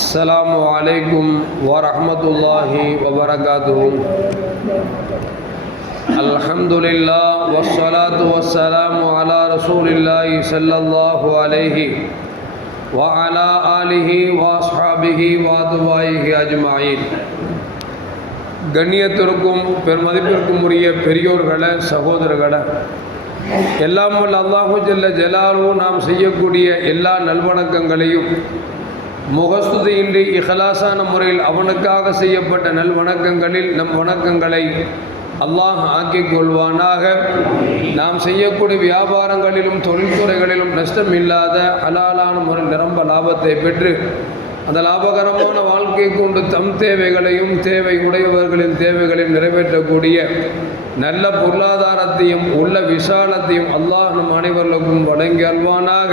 السلام عليكم ورحمة الله وبركاته الحمد لله والصلاة والسلام على رسول الله صلى الله عليه وعلى آله وأصحابه وأتباعه أجمعين கண்ணியத்திற்கும் பெருமதிப்பிற்கும் உரிய பெரியோர்களை சகோதரர்களை எல்லாம் வல்ல அல்லாஹு ஜல்ல ஜலாலு நாம் செய்யக்கூடிய எல்லா நல்வணக்கங்களையும் முகஸ்துதியின்றி இஹலாசான முறையில் அவனுக்காக செய்யப்பட்ட நல்வணக்கங்களில் நம் வணக்கங்களை அல்லாஹ் ஆக்கிக் கொள்வானாக. நாம் செய்யக்கூடிய வியாபாரங்களிலும் தொழில்துறைகளிலும் நஷ்டம் இல்லாத ஹலாலான முறையில் நிரம்ப லாபத்தை பெற்று அந்த லாபகரமான வாழ்க்கை கொண்டு தம் தேவைகளையும் தேவை உடையவர்களின் தேவைகளையும் நிறைவேற்றக்கூடிய நல்ல பொருளாதாரத்தையும் உள்ள விசாலத்தையும் அல்லாஹ் நம் அனைவர்களுக்கும் வழங்கி அல்வானாக.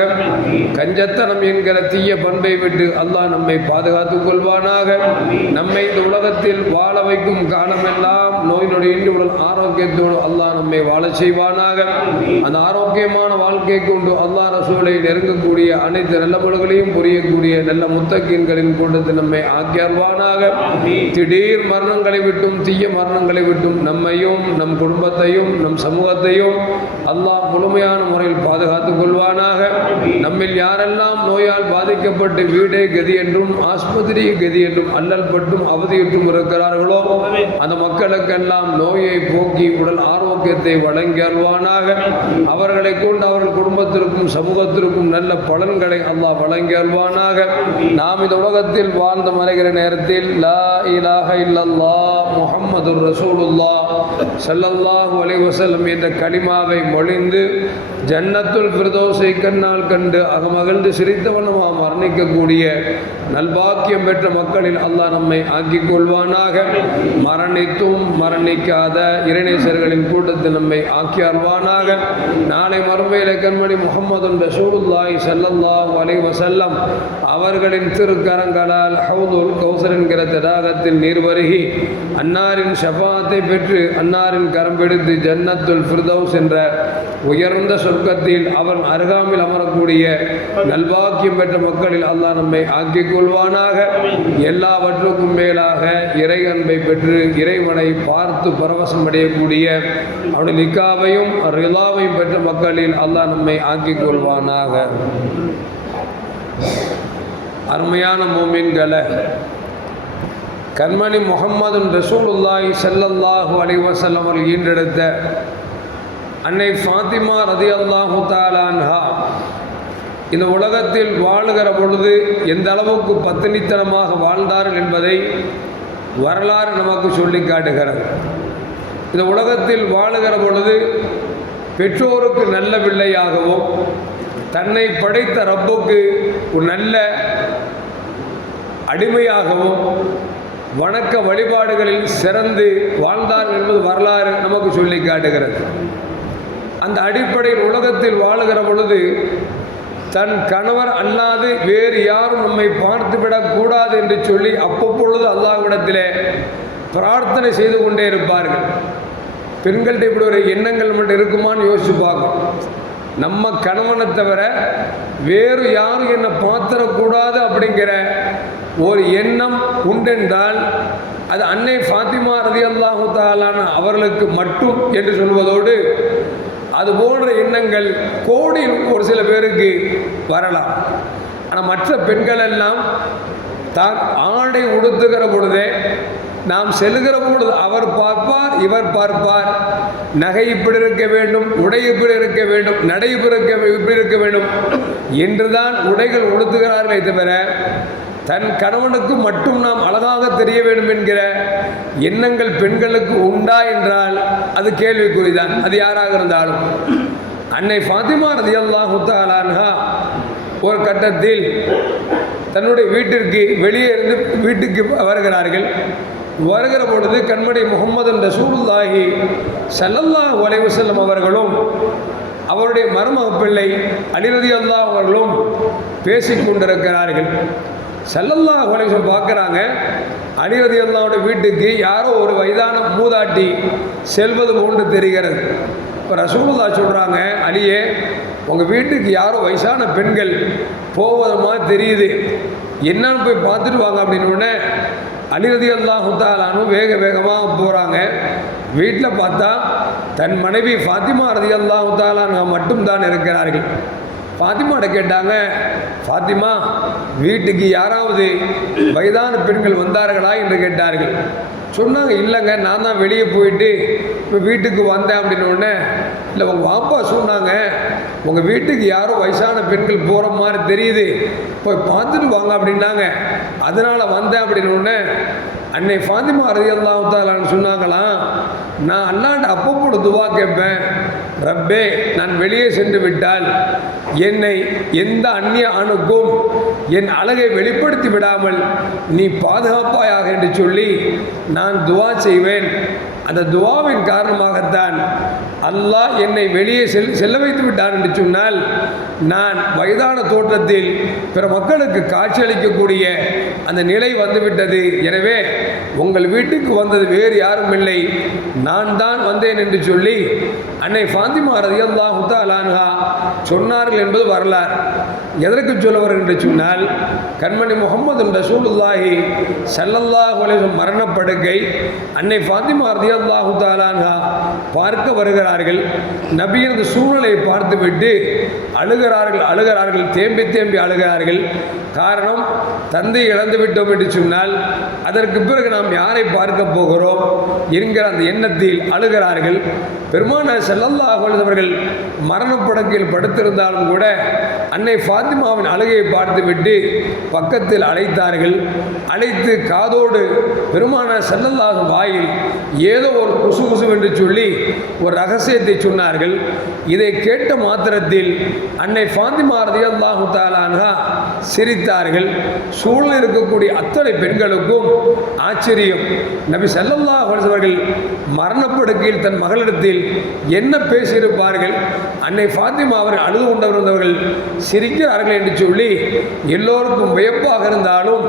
கஞ்சத்தனம் என்கிற தீய பண்பை விட்டு அல்லாஹ் நம்மை பாதுகாத்துக் கொள்வானாக. நம்மை இந்த உலகத்தில் வாழ வைக்கும் காலமெல்லாம் நோய் நொடியின்றி உடல் ஆரோக்கியத்தோடு அல்லாஹ் நம்மை வாழ செய்வானாக. அந்த ஆரோக்கியமான வாழ்க்கை கொண்டு அல்லாஹ் ரசூலை நெருங்கக்கூடிய அனைத்து நல்ல பொருள்களையும் புரியக்கூடிய நல்ல முத்தக்கீன்களின் கொண்டது நம்மை ஆக்கியல்வானாக திடீர் மரணங்களை விட்டும் தீய மரணங்களை விட்டும் நம்மையும் நம் குடும்பத்தையும் நம் சமூகத்தையும் அல்லாஹ் முழுமையான முறையில் பாதுகாத்துக் கொள்வானாக. நம்மில் யாரெல்லாம் நோயால் பாதிக்கப்பட்டு வீடே கதி என்றும் ஆஸ்பத்திரி கதி என்றும் அல்லல் பட்டும் அவதியுற்றும் இருக்கிறார்களோ அந்த மக்களுக்கெல்லாம் நோயை போக்கி உடல் ஆரோக்கியத்தை வழங்கி அல்வானாக அவர்களை கொண்டு அவர்கள் குடும்பத்திற்கும் சமூகத்திற்கும் நல்ல பலன்களை அல்லாஹ் வழங்கி அல்வானாக நாம் இந்த உலகத்தில் வாழ்ந்து மறைகிற நேரத்தில் லா இலாக இல்லல்லா முகம்மது ரசூலுல்லா ஸல்லல்லாஹு அலைவசல்லம் என்ற களிமாவை மொழிந்து ஜன்னத்துல் பிரதோசை கண்ணால் கண்டு அகமகிழ்ந்து சிரித்தவனமாக மரணிக்கக்கூடிய நல்பாக்கியம் பெற்ற மக்களில் அல்லாஹ் நம்மை ஆக்கிக் கொள்வானாக. மரணித்தும் மரணிக்காத இறைநேசர்களின் கூட்டத்தில் நம்மை ஆக்கி அல்வானாக நாளை மறுமையில கண்மணி முகமது ரசூலுல்லாஹி ஸல்லல்லாஹு அலைவசல்லம் அவர்களின் திருக்கரங்களால் ஹவுதுல் கௌசர் என்கிற தடாகத்தில் நீர் வருகி அன்னாரின் ஷஃபாத்தை பெற்று பெற்று அன்னாரின் கரம் பிடித்து ஜன்னத்துல் ஃபிர்தவுஸ் என்ற உயர்ந்த சொர்க்கத்தில் அவன் அருகாமில் அமரக்கூடிய நல்வாக்கியம் பெற்ற மக்களில் அல்லாஹ் நம்மை ஆக்கிக் கொள்வானாக. எல்லாவற்றுக்கும் மேலாக இறை அன்பை பெற்று இறைவனை பார்த்து பரவசம் அடையக்கூடிய அவனுடைய நிக்காவையும் ரிலாவையும் பெற்ற மக்களில் அல்லாஹ் நம்மை ஆக்கிக் கொள்வானாக. அருமையான மோமீன்களை கண்மணி முகம்மது ரசூலுல்லாய் செல்லல்லாஹு அலைஹி அவர்கள் ஈன்றெடுத்த அன்னை ஃபாத்திமா ரதி அல்லாஹு தாலான்ஹா இந்த உலகத்தில் வாழுகிற பொழுது எந்த அளவுக்கு பத்தினித்தனமாக வாழ்ந்தார்கள் என்பதை வரலாறு நமக்கு சொல்லி காட்டுகிறது. இந்த உலகத்தில் வாழுகிற பொழுது பெற்றோருக்கு நல்ல பிள்ளையாகவும் தன்னை படைத்த ரப்புக்கு ஒரு நல்ல அடிமையாகவும் வணக்க வழிபாடுகளில் சிறந்து வாழ்ந்தார் என்பது வரலாறு நமக்கு சொல்லி காட்டுகிறது. அந்த அடிப்படையில் உலகத்தில் வாழுகிற பொழுது தன் கணவர் அல்லாது வேறு யாரும் நம்மை பார்த்துவிடக்கூடாது என்று சொல்லி அப்பப்பொழுது அல்லாஹ்விடத்திலே பிரார்த்தனை செய்து கொண்டே இருப்பார்கள். பெண்கள்கிட்ட இப்படி ஒரு எண்ணங்கள் மட்டும் இருக்குமான்னு யோசிச்சு பார்க்கும் நம்ம கணவனை தவிர வேறு யாரும் என்னை பார்த்துடக்கூடாது அப்படிங்கிற ஒரு எண்ணம் உண்டென்றால் அது அன்னை ஃபாத்திமா ரதி அல்லாஹு தாலான அவர்களுக்கு மட்டும் என்று சொல்வதோடு அது போன்ற எண்ணங்கள் கோடி ஒரு சில பேருக்கு வரலாம். ஆனால் மற்ற பெண்கள் எல்லாம் தான் ஆடை உடுத்துகிற பொழுதே நாம் செல்லுகிற பொழுது அவர் பார்ப்பார் இவர் பார்ப்பார். நகை இப்படி இருக்க வேண்டும் உடை இப்படி இருக்க வேண்டும் நடை இப்படி இருக்க இப்படி இருக்க வேண்டும் என்றுதான் உடைகள் உடுத்துகிறார்களே தவிர தன் கணவனுக்கு மட்டும் நாம் அழகாக தெரிய வேண்டும் என்கிற எண்ணங்கள் பெண்களுக்கு உண்டா என்றால் அது கேள்விக்குறிதான். அது யாராக இருந்தாலும். அன்னை ஃபாத்திமா ரதி அல்லாஹு ஒரு கட்டத்தில் தன்னுடைய வீட்டிற்கு வெளியே இருந்து வீட்டுக்கு வருகிறார்கள். வருகிற பொழுது கண்மணி முகமது ரசூலுல்லாஹி ஸல்லல்லாஹு சல்லல்லாஹ் வஸல்லம் அவர்களும் அவருடைய மருமக பிள்ளை அலிரதி அல்லாஹ் அவர்களும் பேசிக் செல்லல்லா ஸல்லல்லாஹு பார்க்குறாங்க. அனிரதி அல்லாவோட வீட்டுக்கு யாரோ ஒரு வயதான மூதாட்டி செல்வது போன்று தெரிகிறது. இப்போ ரசூலுல்லா சொல்கிறாங்க அலியே உங்கள் வீட்டுக்கு யாரோ வயசான பெண்கள் போவது மாதிரி தெரியுது. என்னன்னு போய் பார்த்துட்டு வாங்க அப்படின்னு உடனே அலிரதி அல்லாஹுத்தாலானும் வேக வேகமாக போகிறாங்க வீட்டில் பார்த்தா தன் மனைவி ஃபாத்திமா ரதி அல்லாஹுத்தாலான் மட்டும்தான் இருக்கிறார்கள். ஃபாத்திமாட்ட கேட்டாங்க ஃபாத்திமா வீட்டுக்கு யாராவது வயதான பெண்கள் வந்தார்களா? என்று கேட்டார்கள். சொன்னாங்க இல்லைங்க நான் தான் வெளியே போயிட்டு இப்போ வீட்டுக்கு வந்தேன் அப்படின்னு உடனே இல்லை உங்கள் வாப்பா சொன்னாங்க உங்கள் வீட்டுக்கு யாரும் வயசான பெண்கள் போகிற மாதிரி தெரியுது போய் பார்த்துட்டு வாங்க அப்படின்னாங்க. அதனால் வந்தேன் அப்படின்னு உடனே அன்னை ஃபாத்திமா ரதியல்லாஹாலான்னு சொன்னாங்களாம் நான் அல்லாண்ட அப்பப்போட துவா கேட்பேன். ரப்பே நான் வெளியே சென்று விட்டால் என்னை எந்த அந்நிய ஆணுக்கும் என் அழகை வெளிப்படுத்தி விடாமல் நீ பாதுகாப்பாயாக என்று சொல்லி நான் துவா செய்வேன். அந்த துவாவின் காரணமாகத்தான் அல்லாஹ் என்னை வெளியே செல் செல்ல வைத்து விட்டான் என்று சொன்னால் நான் வயதான தோற்றத்தில் பிற மக்களுக்கு காட்சியளிக்கக்கூடிய அந்த நிலை வந்துவிட்டது. எனவே உங்கள் வீட்டுக்கு வந்தது வேறு யாரும் இல்லை. நான் தான் வந்தேன் என்று சொல்லி அன்னை ஃபாத்திமா ஹுதா அலான்ஹா சொன்னார்கள் என்பது வரலாறு. எதற்கு சொல்லவர் என்று சொன்னால் கண்மணி முகமது ரசூலுல்லாஹி சல்லல்லாஹ் அலைஹி மரணப்படுக்கை அன்னை ஃபாத்திமா ரதியல்லாஹு தாலான்ஹா பார்க்க வருகிறார்கள். நபியினது சூழ்நிலையை பார்த்துவிட்டு அழுகிறார்கள் அழுகிறார்கள் தேம்பி தேம்பி அழுகிறார்கள். காரணம் தந்தை இழந்து விட்டோம் என்று சொன்னால் அதற்கு பிறகு நாம் யாரை பார்க்க போகிறோம் என்கிற அந்த எண்ணத்தில் அழுகிறார்கள். பெருமான செல்லல்லா அவர்கள் மரணப்படக்கையில் படுத்திருந்தாலும் கூட அன்னை ஃபாத்திமாவின் அழுகையை பார்த்துவிட்டு பக்கத்தில் அழைத்தார்கள். அழைத்து காதோடு பெருமான செல்லல்லாத வாயில் ஏதோ ஒரு குசு குசு என்று சொல்லி ஒரு ரகசியத்தை சொன்னார்கள். இதை கேட்ட மாத்திரத்தில் அன்னை ஃபாத்திமா ரதியல்லாஹு தாலான்ஹா சிரித்தார்கள். சூழல் இருக்கக்கூடிய அத்தனை பெண்களுக்கும் ஆச்சரியம். நபி செல்லல்லா அவர்கள் மரணப்படுக்கையில் தன் மகளிடத்தில் என்ன பேசியிருப்பார்கள்? அன்னை ஃபாத்திமா அவர்கள் அழுது கொண்டிருந்தவர்கள் சிரிக்கிறார்கள் என்று சொல்லி எல்லோருக்கும் வியப்பாக இருந்தாலும்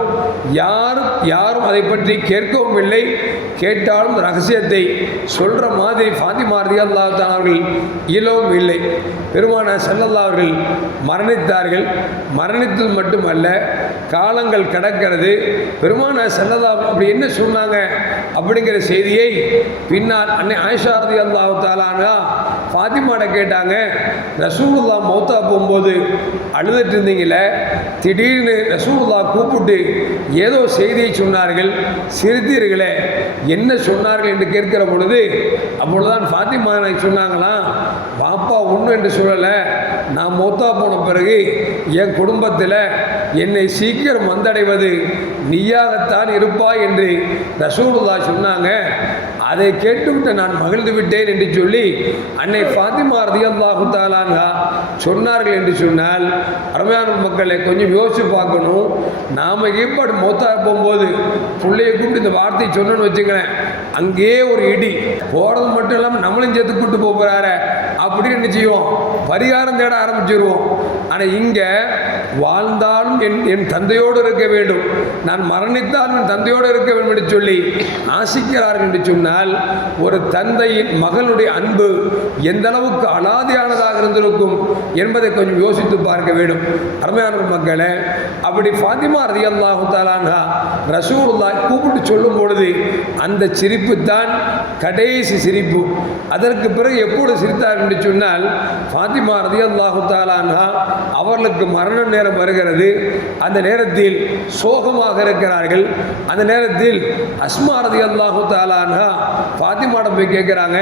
யாரும் யாரும் அதை பற்றி கேட்கவும் இல்லை. கேட்டாலும் ரகசியத்தை சொல்கிற மாதிரி ஃபாத்திமா ரதியல்லாஹு தஆலா அவர்கள் இயலவும் இல்லை. பெருமான செல்லல்லா அவர்கள் மரணித்தார்கள். மரணித்தது மட்டுமல்ல காலங்கள் கடக்கிறது. பெருமான செல்லல்லா அப்படி என்ன சொன்னாங்க? அப்படிங்கிற செய்தியை பின்னால் அன்னை ஆயிஷாரதி அல்லாஹு தாலானா ஃபாத்திமாட்ட கேட்டாங்க. ரசூலுல்லா மௌத்தா போகும்போது அழுதுட்டு இருந்தீங்களே திடீர்னு ரசூலுல்லா கூப்பிட்டு ஏதோ செய்தியை சொன்னார்கள். சிரித்தீர்களே என்ன சொன்னார்கள் என்று கேட்கிற பொழுது அப்பொழுதுதான் ஃபாத்திமா சொன்னாங்களாம் ஒன்று என்று சொல்லலை. நான் மொத்தா போன பிறகு என் குடும்பத்தில் என்னை சீக்கிரம் வந்தடைவது நீயாகத்தான் இருப்பாய் என்று ரசூலுல்லா சொன்னாங்க. அதை கேட்டுவிட்டு நான் மகிழ்ந்து விட்டேன் என்று சொல்லி அன்னை ஃபாத்திமா ரதியல்லாஹு தாலான்ஹா சொன்னார்கள் என்று சொன்னால் அருமையான மக்களை கொஞ்சம் யோசிச்சு பார்க்கணும். நாம் ஏற்பாடு மௌத்தா போகும்போது பிள்ளையை கூப்பிட்டு இந்த வார்த்தையை சொன்னோன்னு வச்சுக்கிறேன் அங்கேயே ஒரு இடி. போகிறது மட்டும் இல்லாமல் நம்மளும் சேர்த்து கூப்பிட்டு போகிறார போகிறாரு அப்படின்னு என்ன செய்வோம்? பரிகாரம் தேட ஆரம்பிச்சிருவோம். ஆனால் இங்கே வாழ்ந்தாலும் என் என் தந்தையோடு இருக்க வேண்டும். நான் மரணித்தாலும் என் தந்தையோடு இருக்க வேண்டும் என்று சொல்லி ஆசிக்கிறார்கள் என்று சொன்னால் ஒரு தந்தையின் மகளுடைய அன்பு எந்த அளவுக்கு அலாதியானதாக இருந்திருக்கும் என்பதை கொஞ்சம் யோசித்து பார்க்க வேண்டும். அருமையான மக்களே அப்படி ஃபாத்திமா ரதியல்லாஹு தாலான்ஹா ரசூலுல்லாஹ் கூப்பிட்டு சொல்லும் பொழுது அந்த சிரிப்பு தான் கடைசி சிரிப்பு. அதற்கு பிறகு எப்போது சிரித்தார் அப்படி சொன்னால் ஃபாத்திமா ரதியல்லாஹு தாலான்ஹா அவர்களுக்கு மரண நேரம் வருகிறது. அந்த நேரத்தில் சோகமாக இருக்கிறார்கள். அந்த நேரத்தில் அஸ்மா ரதியல்லாஹு தாலான்ஹா ஃபாத்திமாடம் போய் கேட்குறாங்க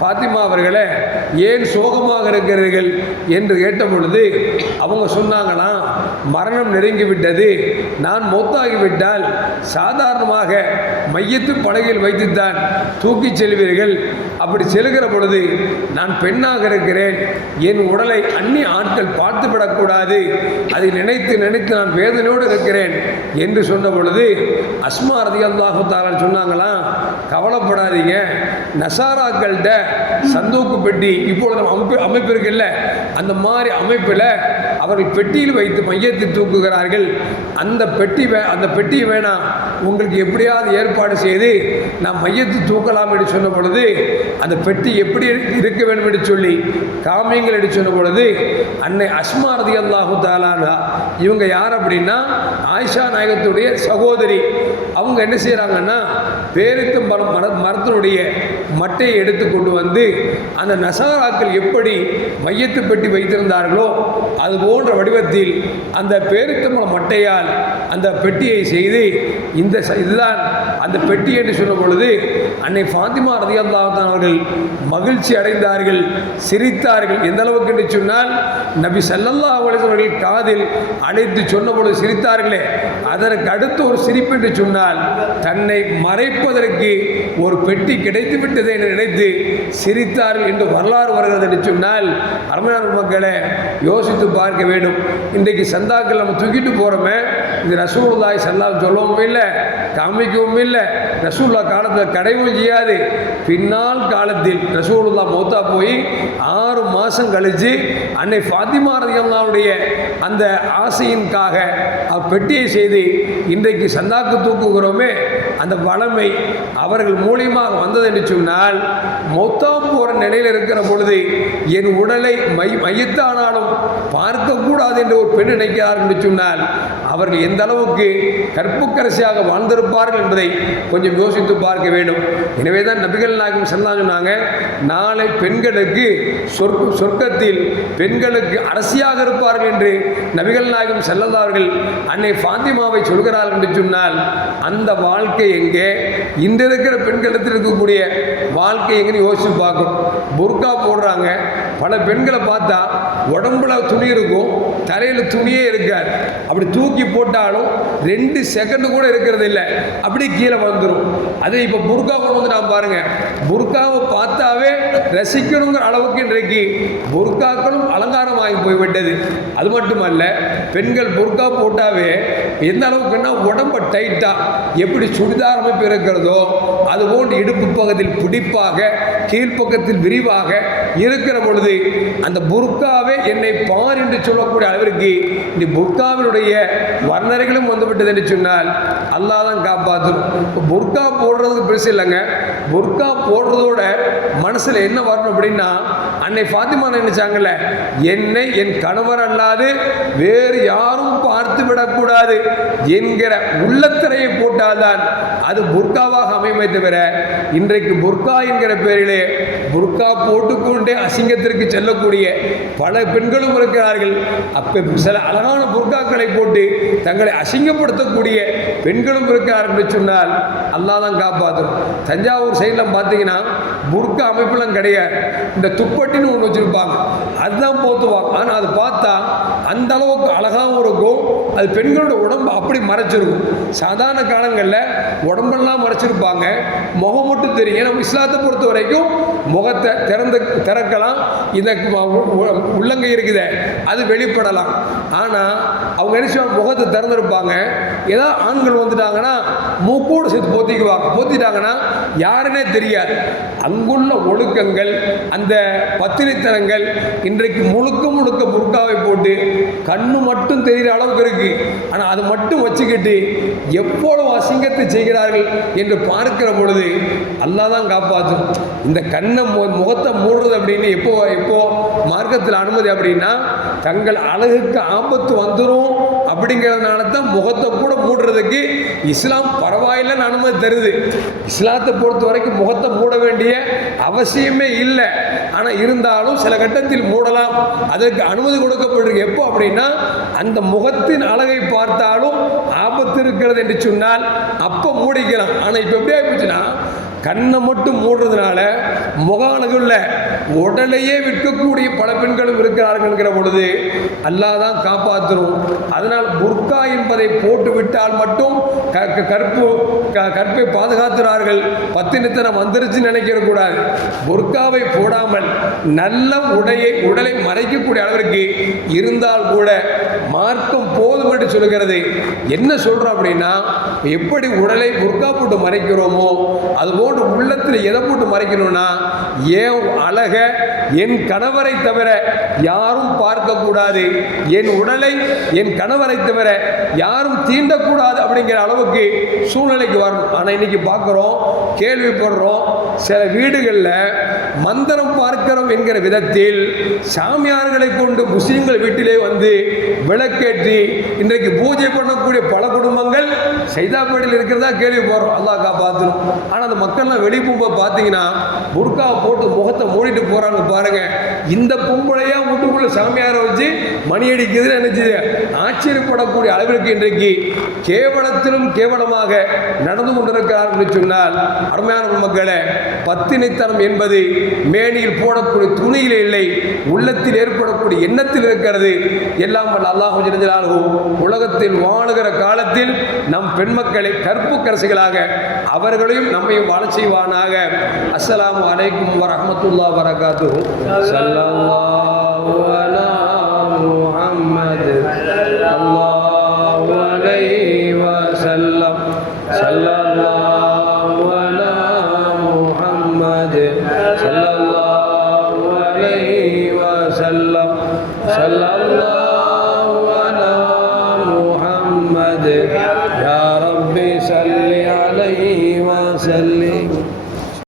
ஃபாத்திமா அவர்களே ஏன் சோகமாக இருக்கிறீர்கள்? என்று கேட்ட பொழுது அவங்க சொன்னாங்களாம் மரணம் நெருங்கி விட்டது நான் மொத்தாகிவிட்டால் சாதாரணமாக மையத்து படகில் வைத்துத்தான் தூக்கிச் செல்வீர்கள். அப்படி செல்கிற பொழுது நான் பெண் பெண்ணாக இருக்கிறேன். என் உடலை அந்நிய ஆட்கள் பார்த்து விடக்கூடாது அதை நினைத்து நினைத்து நான் வேதனையோடு இருக்கிறேன் என்று சொன்ன பொழுது அஸ்மாரதி ரதியல்லாஹு சொன்னாங்களாம் கவலைப்படாதீங்க. நசாராக்கள்கிட்ட சந்தூக்கு பெட்டி இப்பொழுது அமைப்பு அமைப்பு இருக்குல்ல அந்த மாதிரி அமைப்பில் அவர்கள் பெட்டியில் வைத்து மையத்தை தூக்குகிறார்கள். அந்த பெட்டி வே அந்த பெட்டி வேணாம். உங்களுக்கு எப்படியாவது ஏற்பாடு செய்து நான் மையத்தை தூக்கலாம் என்று சொன்ன பொழுது அந்த பெட்டி எப்படி இருக்க வேண்டும் என்று சொல்லி காமியங்கள் என்று சொன்ன பொழுது அன்னை அஸ்மாரதி அல்லாஹு தாலானா இவங்க யார் அப்படின்னா ஆயிஷா நாயகத்துடைய சகோதரி. அவங்க என்ன செய்கிறாங்கன்னா பேருக்கு மரம் மர மரத்தினுடைய மட்டையை எடுத்து கொண்டு வந்து அந்த நசாராக்கள் எப்படி மையத்து பெட்டி வைத்திருந்தார்களோ அது போன்ற வடிவத்தில் அந்த பேருக்கு மட்டையால் அந்த பெட்டியை செய்து இந்த இந்த இதுதான் அந்த பெட்டி என்று சொல்லும் பொழுது அன்னை ஃபாத்திமா ரதியல்லாத்தான் அவர்கள் மகிழ்ச்சி அடைந்தார்கள் சிரித்தார்கள். எந்த அளவுக்கு என்று சொன்னால் நபி ஸல்லல்லாஹு அவர்கள் காதில் அழைத்து சொன்ன பொழுது சிரித்தார்களே. அதற்கு அடுத்து ஒரு சிரிப்பு என்று சொன்னால் தன்னை மறைப்பதற்கு ஒரு பெட்டி கிடைத்து விட்டது என்று நினைத்து சிரித்தார்கள் என்று வரலாறு வருகிறது என்று சொன்னால் அருமையான மக்களை யோசித்து பார்க்க வேண்டும். இன்றைக்கு சந்தாக்கள் நம்ம தூக்கிட்டு போகிறோமே இந்த ரசூலுல்லாய் சல்லாம் சொல்லவும் இல்லை. காமிக்கவும் இல்லை. ரசூல்லா காலத்தில் கடைவும் செய்யாது. பின்னால் காலத்தில் ரசூலுல்லா மௌத்தா போய் ஆறு மாதம் கழித்து அன்னை ஃபாத்திமா ரதியல்லாவுடைய அந்த ஆசையின்காக அவர் பெட்டியை செய்து இன்றைக்கு சந்தாக்கு தூக்குகிறோமே அந்த வளமை அவர்கள் மூலியமாக வந்தது என்று சொன்னால் மொத்தா போகிற நிலையில் இருக்கிற பொழுது என் உடலை மை மையத்தானாலும் பார்க்கக்கூடாது என்று ஒரு பெண் நினைக்கிறார் என்று சொன்னால் அவர்கள் எந்த அளவுக்கு கற்புக்கரசியாக வாழ்ந்திருப்பார்கள் என்பதை கொஞ்சம் யோசித்து பார்க்க வேண்டும். எனவே தான் நபிகள் நாயகம் செல்லா சொன்னாங்க நாளை பெண்களுக்கு சொர்க்க சொர்க்கத்தில் பெண்களுக்கு அரசியாக இருப்பார்கள் என்று நபிகள் நாயகம் செல்லந்தார்கள். அன்னை ஃபாத்திமாவை சொல்கிறார்கள் என்று சொன்னால் அந்த வாழ்க்கை எங்கே? இன்று இருக்கிற பெண்களிடத்தில் இருக்கக்கூடிய வாழ்க்கை எங்கன்னு யோசிச்சு பார்க்கும். புர்கா போடுறாங்க. பல பெண்களை பார்த்தா உடம்புல துணி இருக்கும் தலையில் துணியே இருக்காது. அப்படி தூக்கி போட்டாலும் ரெண்டு செகண்டு கூட இருக்கிறது இல்லை. அப்படி கீழே வந்துடும் அது இப்போ புர்கா கொண்டு வந்து நான் பாருங்க. புர்காவை பார்த்தாவே ரசிக்கணுங்கிற அளவுக்கு இன்றைக்கு புர்காக்களும் அலங்காரமாகி போய்விட்டது. அது மட்டுமல்ல பெண்கள் புர்கா போட்டாவே எந்த அளவுக்குன்னா உடம்ப டைட்டாக எப்படி சுடிதார் அமைப்பு இருக்கிறதோ அதுபோன்று இடுப்பு பக்கத்தில் பிடிப்பாக கீழ்ப்பக்கத்தில் விரிவாக இருக்கிற பொழுது அந்த புர்காவே என்னை பார் என்று சொல்லக்கூடிய அளவிற்கு இந்த புர்காவினுடைய வர்ணனைகளும் வந்துவிட்டது என்று சொன்னால் அல்லாஹ் தான் காப்பாற்றும். இப்போ புர்கா போடுறதுக்கு பெருசு இல்லைங்க. புர்கா போடுறதோட மனசில் என்ன வரணும் அப்படின்னா அன்னை ஃபாத்திமா நினைச்சாங்கல்ல என்னை என் கணவர் அல்லாது வேறு யாரும் பார்த்து விடக்கூடாது என்கிற உள்ளத்திரையை போட்டால்தான் அது புர்காவாக அமையுமே தவிர இன்றைக்கு புர்கா என்கிற பேரிலே புர்கா போட்டுக்கொண்டே அசிங்கத்திற்கு செல்லக்கூடிய பல பெண்களும் இருக்கிறார்கள். அப்ப சில அழகான புர்காக்களை போட்டு தங்களை அசிங்கப்படுத்தக்கூடிய பெண்களும் இருக்க என்று சொன்னால் அல்லா தான் காப்பாற்றும். தஞ்சாவூர் சைடில் பார்த்தீங்கன்னா புர்கா அமைப்புலாம் கிடையாது. இந்த துப்பட்டின்னு ஒன்று வச்சுருப்பாங்க. அதுதான் போத்துவாங்க. ஆனால் அது பார்த்தா அந்த அளவுக்கு அழகாகவும் இருக்கும். அது பெண்களோட உடம்பு அப்படி மறைச்சிருக்கும். சாதாரண காலங்களில் உடம்பெல்லாம் மறைச்சிருப்பாங்க. முகம் மட்டும் தெரியும். நம்ம இஸ்லாத்தை பொறுத்த வரைக்கும் முகத்தை திறந்து திறக்கலாம். இந்த உள்ளங்கை இருக்குதே அது வெளிப்படலாம். ஆனால் அவங்க என்ன முகத்தை திறந்துருப்பாங்க. ஏதோ ஆண்கள் வந்துட்டாங்கன்னா மூக்கோடு சேர்த்து போத்திக்குவாங்க. போத்திட்டாங்கன்னா யாருன்னே தெரியாது. அங்குள்ள ஒழுக்கங்கள் அந்த பத்திரித்தனங்கள் இன்றைக்கு முழுக்க முழுக்க புர்காவை போட்டு கண்ணு மட்டும் தெரிகிற அளவுக்கு இருக்குது ஆனால் அது மட்டும் வச்சுக்கிட்டு எவ்வளவு அசிங்கத்தை செய்கிறார்கள் என்று பார்க்கிற பொழுது அல்லா தான் காப்பாற்றும். இந்த கண்ணை மு- முகத்தை மூடுறது அப்படின்னு எப்போ எப்போ மார்க்கத்தில் அனுமதி அப்படின்னா தங்கள் அழகுக்கு ஆபத்து வந்துடும் அப்படிங்கிறதுனால தான் முகத்தை கூட மூடுறதுக்கு இஸ்லாம் பரவாயில்லைன்னு அனுமதி தருது. இஸ்லாத்தை பொறுத்த வரைக்கும் முகத்தை மூட வேண்டிய அவசியமே இல்லை. ஆனால் இருந்தாலும் சில கட்டத்தில் மூடலாம். அதற்கு அனுமதி கொடுக்கப்படுறது எப்போ அப்படின்னா அந்த முகத்தின் அழகை பார்த்தாலும் ஆபத்து இருக்கிறது என்று சொன்னால் அப்போ மூடிக்கலாம். ஆனால் இப்போ எப்படி ஆகிப்போச்சுன்னா கண்ணை மட்டும் மூடுறதுனால முக அழகுள்ள உடலையே விற்கக்கூடிய பல பெண்களும் இருக்கிறார்கள்ங்கிற பொழுது அல்லாஹ் தான் காப்பாற்றணும் அதனால் புர்கா என்பதை போட்டு விட்டால் மட்டும் க- க- கற்பு க- கற்பை பாதுகாத்துறார்கள். பத்தினித்தனம் வந்துருச்சுன்னு நினைக்கிற கூடாது. புர்காவை போடாமல் நல்ல உடையை உடலை மறைக்கக்கூடிய அளவிற்கு இருந்தால் கூட மார்க்கம் போதும் என்று சொல்கிறது. என்ன சொல்கிறோம் அப்படின்னா எப்படி உடலை புர்கா போட்டு மறைக்கிறோமோ அதுபோல் போட்டு உள்ளத்தில் எதை போட்டு மறைக்கணும்னா ஏன் அழக என் கணவரை தவிர யாரும் பார்க்கக்கூடாது. என் உடலை என் கணவரை தவிர யாரும் தீண்டக்கூடாது அப்படிங்கிற அளவுக்கு சூழ்நிலைக்கு வரணும். ஆனால் இன்னைக்கு பார்க்குறோம் கேள்விப்படுறோம் சில வீடுகளில் மந்திரம் பார்க்கிறோம் என்கிற விதத்தில் சாமியார்களை கொண்டு முஸ்லீம்கள் வீட்டிலே வந்து விளக்கேற்றி இன்றைக்கு பூஜை பண்ணக்கூடிய பல குடும்பங்கள் சைதாப்பேட்டையில் இருக்கிறதா கேள்வி போகிறோம் அல்லா காப்பாற்றணும் ஆனால் அந்த மக்கள்லாம் வெளியே போகும்போது பார்த்தீங்கன்னா புர்காவை போட்டு முகத்தை மூடிட்டு போகிறாங்க பாருங்கள் இந்த பொம்பளையாக வீட்டுக்குள்ளே சாமியாரை வச்சு மணி அடிக்குதுன்னு நினச்சிது. ஆச்சரியப்படக்கூடிய அளவிற்கு இன்றைக்கு கேவலத்திலும் கேவலமாக நடந்து கொண்டிருக்கிறார் என்று சொன்னால் அருமையான மக்களை பத்தினித்தனம் என்பது மேனியில் போடக்கூடிய துணியில் இல்லை உள்ளத்தில் ஏற்படக்கூடிய எண்ணத்தில் இருக்கிறது. எல்லாம் வல்ல அல்லாஹ் ஜெல்லாலு உலகத்தில் வாழுகிற காலத்தில் நம் பெண் மக்களை கற்பு கரசுகளாக அவர்களையும் நம்மையும் வாழ செய்வானாக. அஸ்லாம் அலைக்கும் வரஹ்மத்துல்லாஹி வரகாத்துஹு ஸல்லல்லாஹு